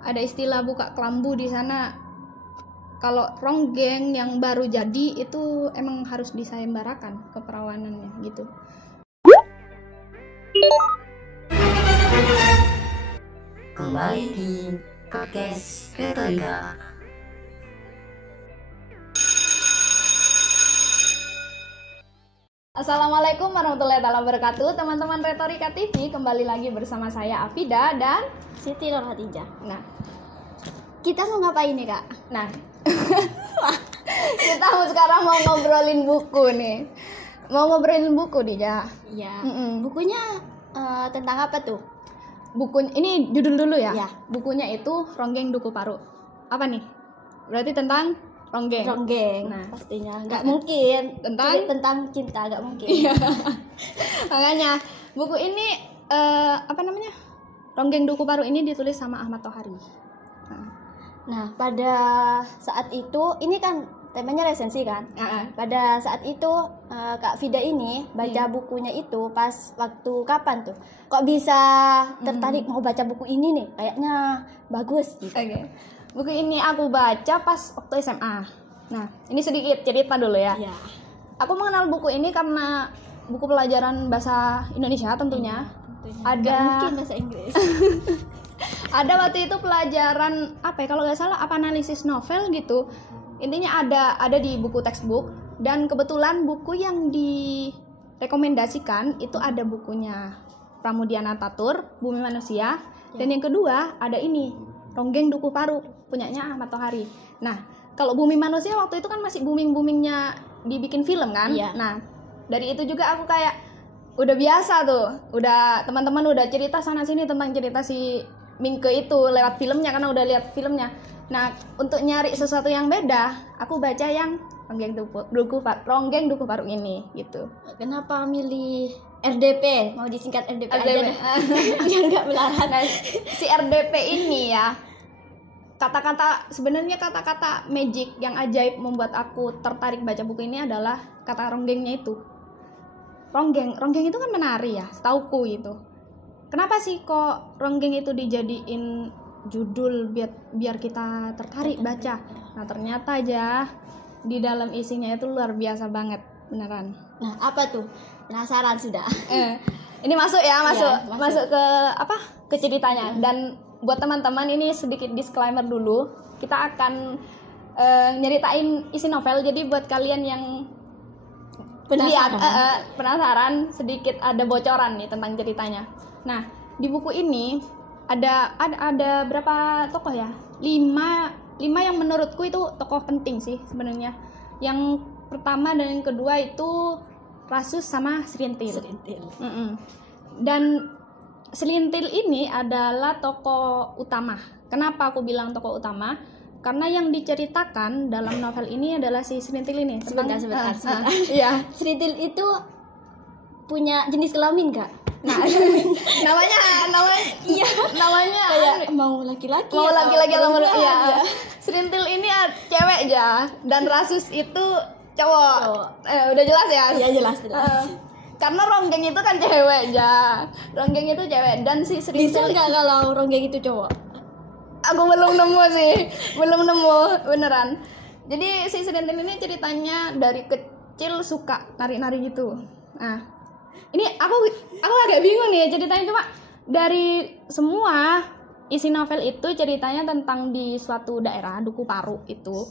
ada istilah buka kelambu di sana. Kalau ronggeng yang baru jadi itu emang harus disayembarakan keperawanannya gitu. Kembali di podcast Retorika. Assalamualaikum warahmatullahi wabarakatuh, teman-teman Retorika TV. Kembali lagi bersama saya Afida dan Siti Nurhatijah. Nah, Kita mau ngapain nih, Kak? nah kita sekarang mau ngobrolin buku nih. Mau ngobrolin buku nih, Ja. Iya. Mm-mm. Bukunya tentang apa tuh? Buku ini judul dulu ya. Ya. Bukunya itu Ronggeng Duku Paru. Apa nih? Berarti tentang ronggeng. Ronggeng. Nah. Pastinya nggak mungkin Tentang cinta, nggak mungkin. Iya. Makanya buku ini Ronggeng Duku Paru ini ditulis sama Ahmad Tohari. Nah, pada saat itu ini kan temanya resensi kan? Pada saat itu Kak Vida ini baca bukunya itu pas waktu kapan tuh? Kok bisa tertarik mau baca buku ini nih? Kayaknya bagus gitu. Oke. Buku ini aku baca pas waktu SMA. Nah, ini sedikit cerita dulu ya. Iya. Aku mengenal buku ini karena buku pelajaran bahasa Indonesia tentunya. Nggak Ada mungkin bahasa Inggris. ada waktu itu pelajaran apa ya, kalau nggak salah apa analisis novel gitu. Intinya ada di buku textbook, dan kebetulan buku yang direkomendasikan itu ada bukunya Pramudia Natatur, Bumi Manusia, dan yang kedua ada ini Ronggeng Duku Paru punyanya Ahmad Tohari. Nah, kalau Bumi Manusia waktu itu kan masih booming-boomingnya dibikin film kan. Iya. Nah, dari itu juga aku kayak udah biasa tuh, udah teman-teman udah cerita sana sini tentang cerita si Mingke itu lewat filmnya karena udah lihat filmnya. Nah, untuk nyari sesuatu yang beda, aku baca yang Ronggeng Duku Paru ini gitu. Kenapa milih RDP? Mau disingkat RDP aja deh. Biar nggak melarat. Nah, si RDP ini ya, sebenarnya kata-kata magic yang ajaib membuat aku tertarik baca buku ini adalah kata ronggengnya itu. Ronggeng itu kan menari ya, setauku itu. Kenapa sih kok ronggeng itu dijadiin judul biar kita tertarik baca? Nah, ternyata aja di dalam isinya itu luar biasa banget, beneran. Nah, apa tuh? Penasaran sudah. Ini masuk masuk. masuk ke ceritanya. Dan buat teman-teman ini sedikit disclaimer dulu. Kita akan nyeritain isi novel. Jadi buat kalian yang penasaran, sedikit ada bocoran nih tentang ceritanya. Nah, di buku ini ada berapa tokoh ya? 5 yang menurutku itu tokoh penting sih sebenarnya. Yang pertama dan yang kedua itu Rasus sama Serintil. Dan Serintil ini adalah tokoh utama. Kenapa aku bilang tokoh utama? Karena yang diceritakan dalam novel ini adalah si Serintil ini. Sebentar. Iya. Serintil itu punya jenis kelamin nggak? Nah, namanya Kayak mau laki-laki atau perempuan, iya. Serintil ini cewek aja, dan Rasus itu cowok. Udah jelas ya? Iya, jelas. Karena ronggeng itu kan cewek aja. Ronggeng itu cewek, dan si Bisa Serintil nggak kalau ronggeng itu cowok? aku belum nemu beneran. Jadi si Serintil ini ceritanya dari kecil suka nari-nari gitu. Nah, ini aku agak bingung nih ceritanya, cuma dari semua isi novel itu ceritanya tentang di suatu daerah Duku Paru itu.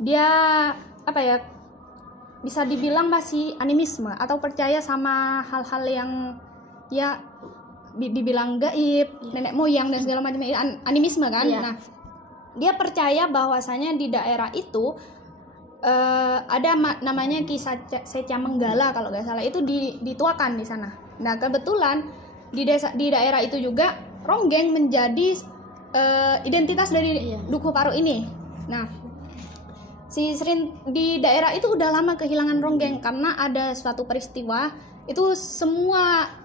Dia bisa dibilang masih animisme atau percaya sama hal-hal yang ya dibilang gaib, nenek moyang dan segala macam, animisme kan. Nah, dia percaya bahwasanya di daerah itu ada namanya kisah Seca Menggala kalau nggak salah, itu dituakan di sana. Nah, kebetulan di daerah itu juga ronggeng menjadi identitas dari Duku Paru ini. Nah, di daerah itu udah lama kehilangan ronggeng karena ada suatu peristiwa itu semua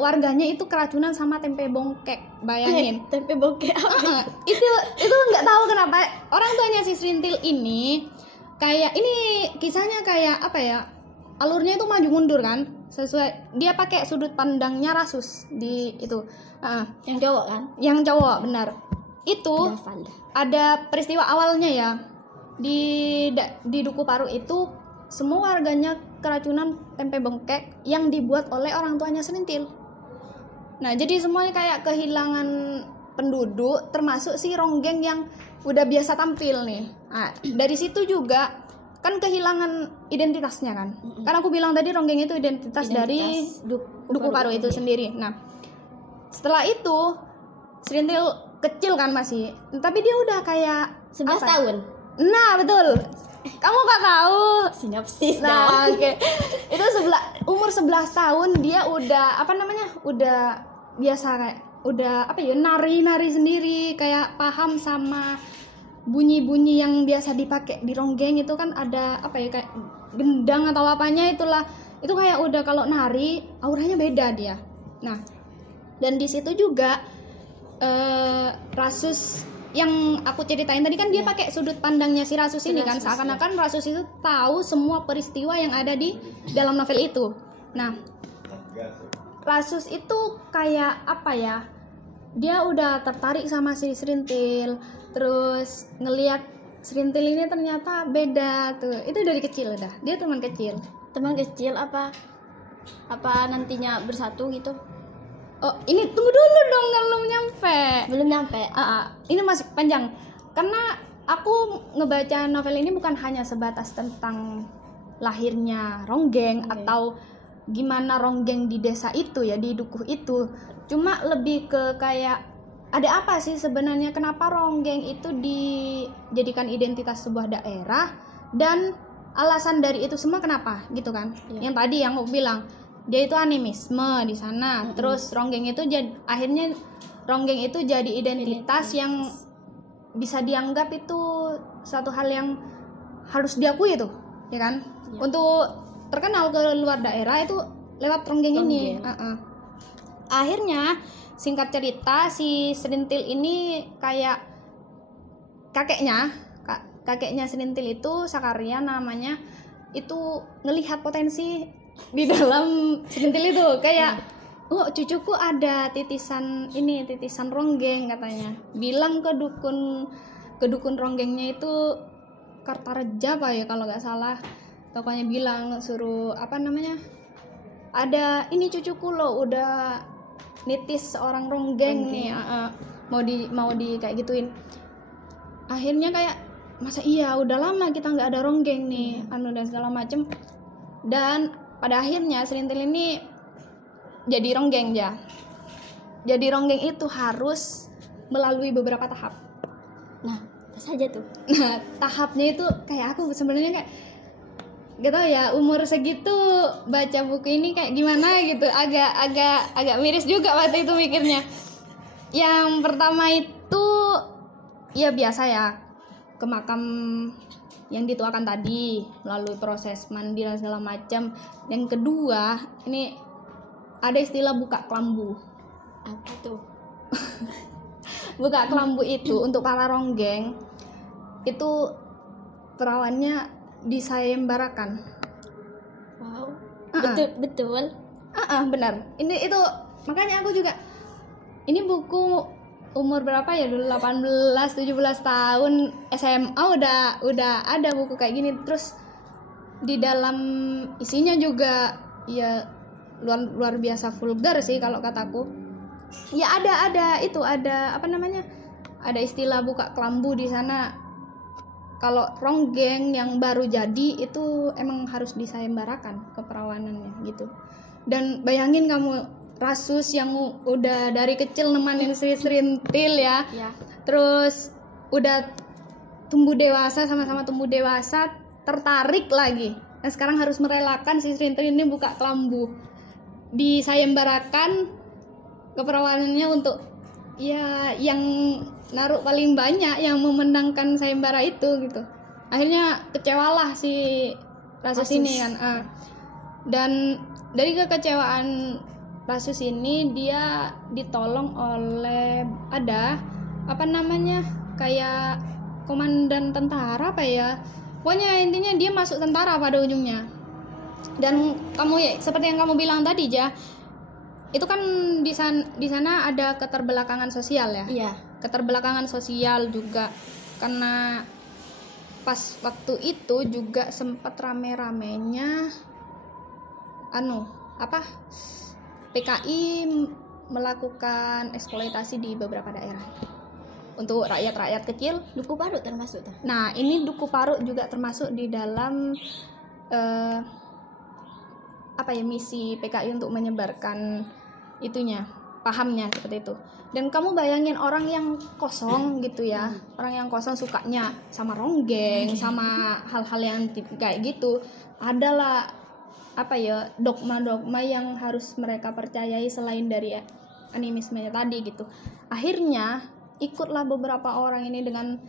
warganya itu keracunan sama tempe bongkek. Bayangin. Tempe bongkek. Itu nggak tahu kenapa orang tuanya si Serintil ini kayak ini kisahnya kayak alurnya itu maju mundur kan. sesuai dia pakai sudut pandangnya Rasus di itu. Yang cowok kan? Yang cowok, benar. Itu ada peristiwa awalnya ya. Di Duku Paru itu semua warganya keracunan tempe bengkek yang dibuat oleh orang tuanya Serintil. Nah, jadi semuanya kayak kehilangan penduduk, termasuk si Ronggeng yang udah biasa tampil nih. Nah, dari situ juga kan kehilangan identitasnya kan. Karena aku bilang tadi Ronggeng itu identitas dari Duku Paru itu sendiri. Nah, setelah itu Serintil kecil kan masih, tapi dia udah kayak 11 tahun. Nah, betul. Kamu gak tahu Sinopsis. Nah, oke. Itu umur 11 tahun dia udah udah biasa kayak nari-nari sendiri, kayak paham sama bunyi-bunyi yang biasa dipakai di ronggeng itu kan ada kayak gendang atau apanya itulah. Itu kayak udah kalau nari auranya beda dia. Nah, dan di situ juga Rasus yang aku ceritain tadi kan dia pakai sudut pandangnya si Rasus ini kan, seakan-akan Rasus itu tahu semua peristiwa yang ada di dalam novel itu. Nah, Rasus itu kayak dia udah tertarik sama si Serintil, terus ngelihat Serintil ini ternyata beda tuh. Itu dari kecil udah, dia teman kecil apa nantinya bersatu gitu? Oh, ini tunggu dulu dong, belum nyampe. Ini masih panjang. Karena aku ngebaca novel ini bukan hanya sebatas tentang lahirnya Ronggeng atau gimana Ronggeng di desa itu ya, di Dukuh itu. Cuma lebih ke kayak ada apa sih sebenarnya, kenapa Ronggeng itu dijadikan identitas sebuah daerah, dan alasan dari itu semua kenapa gitu kan. Yang tadi yang aku bilang dia itu animisme di sana. Terus Ronggeng itu akhirnya Ronggeng itu jadi identitas yang bisa dianggap itu satu hal yang harus diakui tuh, ya kan? Untuk terkenal ke luar daerah itu lewat Ronggeng ini. Akhirnya singkat cerita si Serintil ini kayak kakeknya Serintil itu Sakarya namanya, itu ngelihat potensi di dalam Serintil itu, kayak cucuku ada titisan Ronggeng katanya. Bilang ke dukun Ronggengnya itu Kartareja kalau nggak salah, pokoknya bilang suruh ada ini cucuku loh udah nitis seorang Ronggeng nih, mau di kayak gituin. Akhirnya kayak masa iya udah lama kita nggak ada Ronggeng nih dan segala macem. Dan pada akhirnya Serintil ini jadi Ronggeng ya. Jadi Ronggeng itu harus melalui beberapa tahap. Nah, apa saja tuh? Nah, tahapnya itu kayak aku sebenarnya kayak gak tau ya, umur segitu baca buku ini kayak gimana gitu. Agak miris juga waktu itu mikirnya. Yang pertama itu ya biasa ya, ke makam yang dituakan tadi melalui proses mandi dan segala macam. Yang kedua, ini ada istilah buka kelambu. Apa tuh? Buka kelambu itu untuk para Ronggeng itu perawannya disayembarakan. Wow. Betul. Benar. Ini itu makanya aku juga ini buku umur berapa ya dulu, 18-17 tahun SMA udah ada buku kayak gini. Terus di dalam isinya juga ya luar biasa vulgar sih kalau kataku. Ya ada ada istilah buka kelambu di sana. Kalau Ronggeng yang baru jadi itu emang harus disayembarakan keperawanannya gitu. Dan bayangin kamu Rasus yang udah dari kecil nemanin Serintil ya. Terus udah sama-sama tumbuh dewasa, tertarik lagi. Dan sekarang harus merelakan si Serintil ini buka kelambu, disayembarakan keperawanannya untuk ya yang naruh paling banyak, yang memenangkan sayembara itu gitu. Akhirnya kecewalah si Rasus ini kan. Dan dari kekecewaan Rasus ini dia ditolong oleh kayak komandan tentara pokoknya intinya dia masuk tentara pada ujungnya. Dan kamu ya, seperti yang kamu bilang tadi Ja, itu kan di sana ada keterbelakangan sosial ya. Iya. Keterbelakangan sosial juga karena pas waktu itu juga sempat rame-ramenya PKI melakukan eksploitasi di beberapa daerah untuk rakyat-rakyat kecil. Duku Paruk termasuk tuh. Nah, ini Duku Paruk juga termasuk di dalam misi PKI untuk menyebarkan itunya, pahamnya seperti itu. Dan kamu bayangin orang yang kosong gitu ya, orang yang kosong sukanya sama ronggeng, sama hal-hal yang kayak gitu, adalah dogma-dogma yang harus mereka percayai selain dari animismenya tadi gitu. Akhirnya ikutlah beberapa orang ini dengan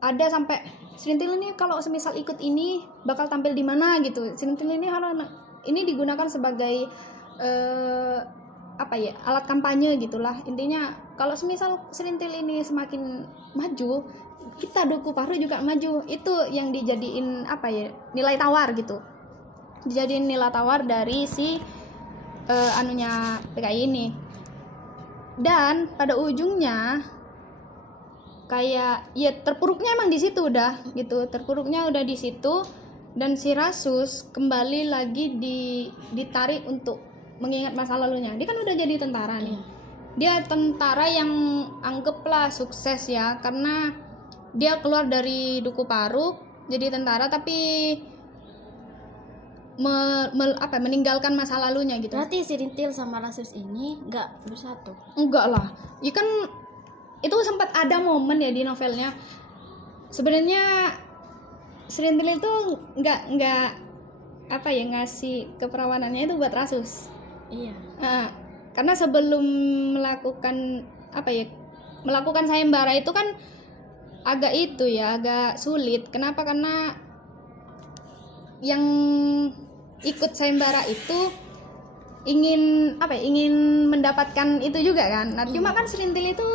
ada sampai Serintil ini kalau semisal ikut ini bakal tampil di mana gitu. Serintil ini digunakan sebagai alat kampanye gitulah. Intinya kalau semisal Serintil ini semakin maju, kita Duku Paruk juga maju. Itu yang dijadiin nilai tawar gitu. Dijadiin nilai tawar dari si PKI ini. Dan pada ujungnya kayak ya terpuruknya emang di situ udah gitu, terpuruknya udah di situ. Dan si Rasus kembali lagi ditarik untuk mengingat masa lalunya. Dia kan udah jadi tentara nih, dia tentara yang anggaplah sukses ya, karena dia keluar dari Duku Paruk jadi tentara tapi meninggalkan masa lalunya gitu. Berarti Serintil sama Rasus ini nggak bersatu? Enggak lah, ya kan itu sempat ada momen ya di novelnya. Sebenarnya Serintil itu nggak ngasih keperawanannya itu buat Rasus. Iya. Nah, karena sebelum melakukan sayembara itu kan agak sulit. Kenapa? Karena yang ikut sayembara itu ingin mendapatkan itu juga kan. Nah, cuma kan Serintil itu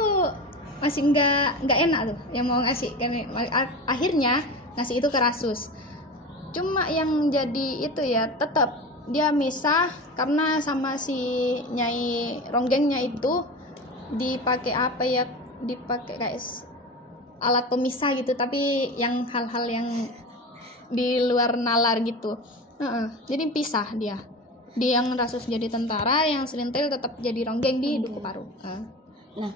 masih nggak enak tuh yang mau ngasih kan. Akhirnya ngasih itu ke Rasus. Cuma yang jadi itu ya tetap dia misah karena sama si Nyai Ronggengnya itu dipakai kayak alat pemisah gitu, tapi yang hal-hal yang di luar nalar gitu. Jadi pisah dia yang Rasus jadi tentara, yang Serintil tetap jadi ronggeng di Duku Paruk. Nah,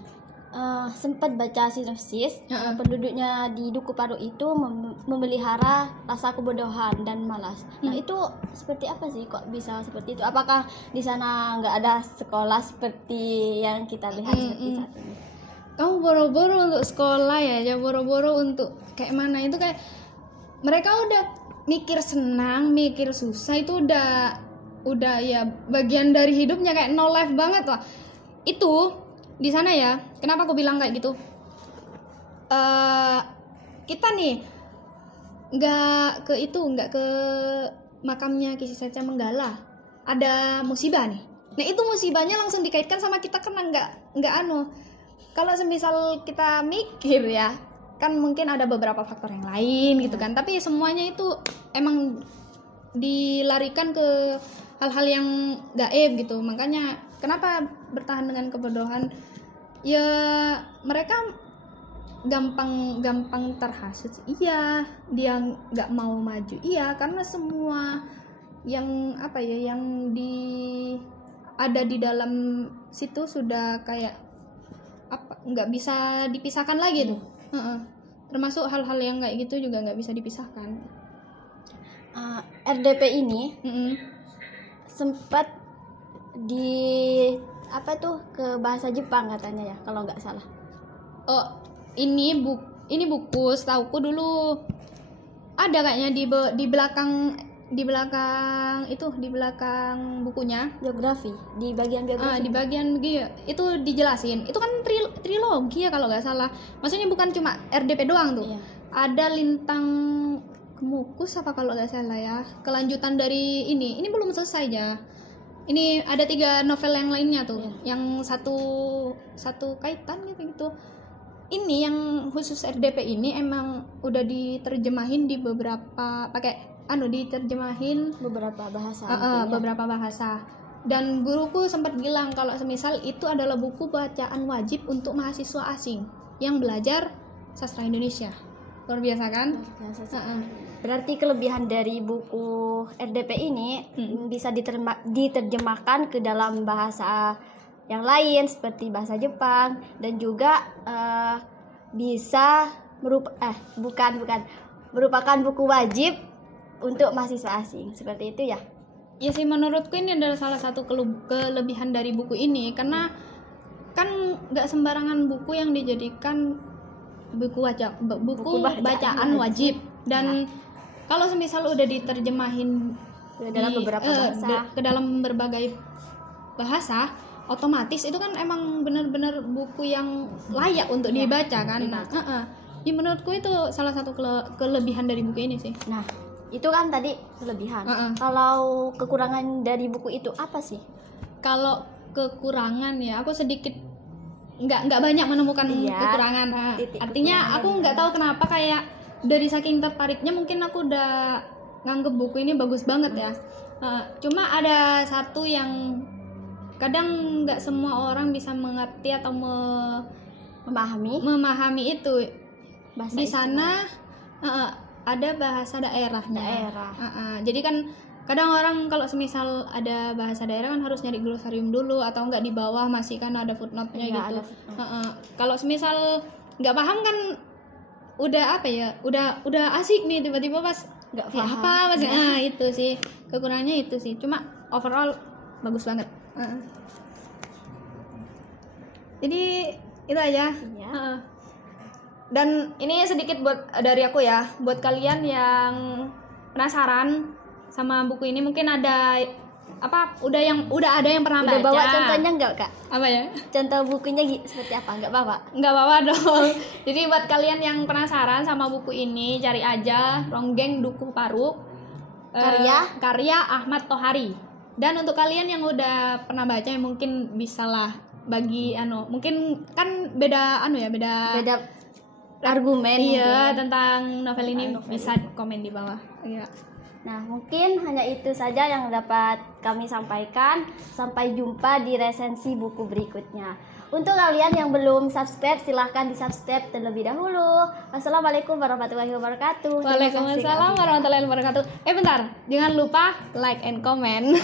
sempat baca sinopsis, penduduknya di Duku Paruk itu memelihara rasa kebodohan dan malas. Nah, itu seperti apa sih kok bisa seperti itu? Apakah di sana nggak ada sekolah seperti yang kita lihat seperti saat ini? Kamu boro-boro untuk sekolah ya boro-boro untuk kayak mana, itu kayak mereka udah mikir senang, mikir susah, itu udah ya bagian dari hidupnya, kayak no life banget lah. Itu di sana ya, kenapa aku bilang kayak gitu? Kita nih nggak ke makamnya Ki Seca Menggala, ada musibah nih. Nah itu musibahnya langsung dikaitkan sama kita karena nggak kalau semisal kita mikir ya, kan mungkin ada beberapa faktor yang lain gitu kan, tapi semuanya itu emang dilarikan ke hal-hal yang gaib gitu. Makanya kenapa bertahan dengan kebodohan ya, mereka gampang terhasut. Iya, dia nggak mau maju. Iya, karena semua yang ada di dalam situ sudah kayak nggak bisa dipisahkan lagi tuh. Termasuk hal-hal yang kayak gitu juga nggak bisa dipisahkan. RDP ini sempat ke bahasa Jepang katanya ya, kalau nggak salah. Oh, ini buku setauku dulu ada kayaknya di belakang bukunya, biografi, di bagian biografi. Di bagian itu dijelasin. Itu kan trilogi ya kalau nggak salah. Maksudnya bukan cuma RDP doang tuh. Iya. Ada Lintang Kemukus apa kalau nggak salah ya. Kelanjutan dari ini belum selesai ya. Ini ada 3 novel yang lainnya tuh, yang satu kaitan gitu. Ini yang khusus RDP ini emang udah diterjemahin di beberapa pakai diterjemahin beberapa bahasa. beberapa bahasa. Dan guruku sempat bilang kalau semisal itu adalah buku bacaan wajib untuk mahasiswa asing yang belajar sastra Indonesia. Luar biasa kan? Berarti kelebihan dari buku RDP ini bisa diterjemahkan ke dalam bahasa yang lain seperti bahasa Jepang, dan juga bisa merupakan buku wajib untuk mahasiswa asing. Seperti itu ya? Ya sih, menurutku ini adalah salah satu kelebihan dari buku ini, karena kan nggak sembarangan buku yang dijadikan buku bacaan wajib. Dan kalau semisal udah diterjemahin ke dalam beberapa bahasa, ke dalam berbagai bahasa, otomatis itu kan emang benar-benar buku yang layak untuk dibaca kan. Ya menurutku itu salah satu kelebihan dari buku ini sih. Nah, itu kan tadi kelebihan. Kalau kekurangan dari buku itu apa sih? Kalau kekurangan ya, aku sedikit nggak banyak menemukan kekurangan. Artinya aku nggak tahu kenapa, kayak dari saking tertariknya mungkin aku udah nganggep buku ini bagus banget ya. Cuma ada satu yang kadang nggak semua orang bisa mengerti atau memahami itu. Bahasa di sana ada bahasa daerahnya. Jadi kan kadang orang kalau semisal ada bahasa daerah kan harus nyari glosarium dulu, atau enggak di bawah masih kan ada footnote-nya gitu. Kalau semisal nggak paham kan udah udah asik nih, tiba-tiba pas nggak paham masih itu sih kekurangannya itu sih. Cuma overall bagus banget. Jadi itu aja. Dan ini sedikit dari aku ya, buat kalian yang penasaran sama buku ini, mungkin ada udah ada yang pernah baca. Udah bawa contohnya enggak, Kak? Apa ya? Contoh bukunya seperti apa? Enggak apa-apa? Enggak apa-apa dong. Jadi buat kalian yang penasaran sama buku ini, cari aja Ronggeng Dukuh Paruk, karya Ahmad Tohari. Dan untuk kalian yang udah pernah baca, ya mungkin bisalah bagi mungkin kan beda argumen tentang novel ini, bisa komen di bawah. Nah, mungkin hanya itu saja yang dapat kami sampaikan. Sampai jumpa di resensi buku berikutnya. Untuk kalian yang belum subscribe, silahkan di subscribe terlebih dahulu. Wassalamualaikum warahmatullahi wabarakatuh. Waalaikumsalam warahmatullahi wabarakatuh. Bentar, jangan lupa like and comment.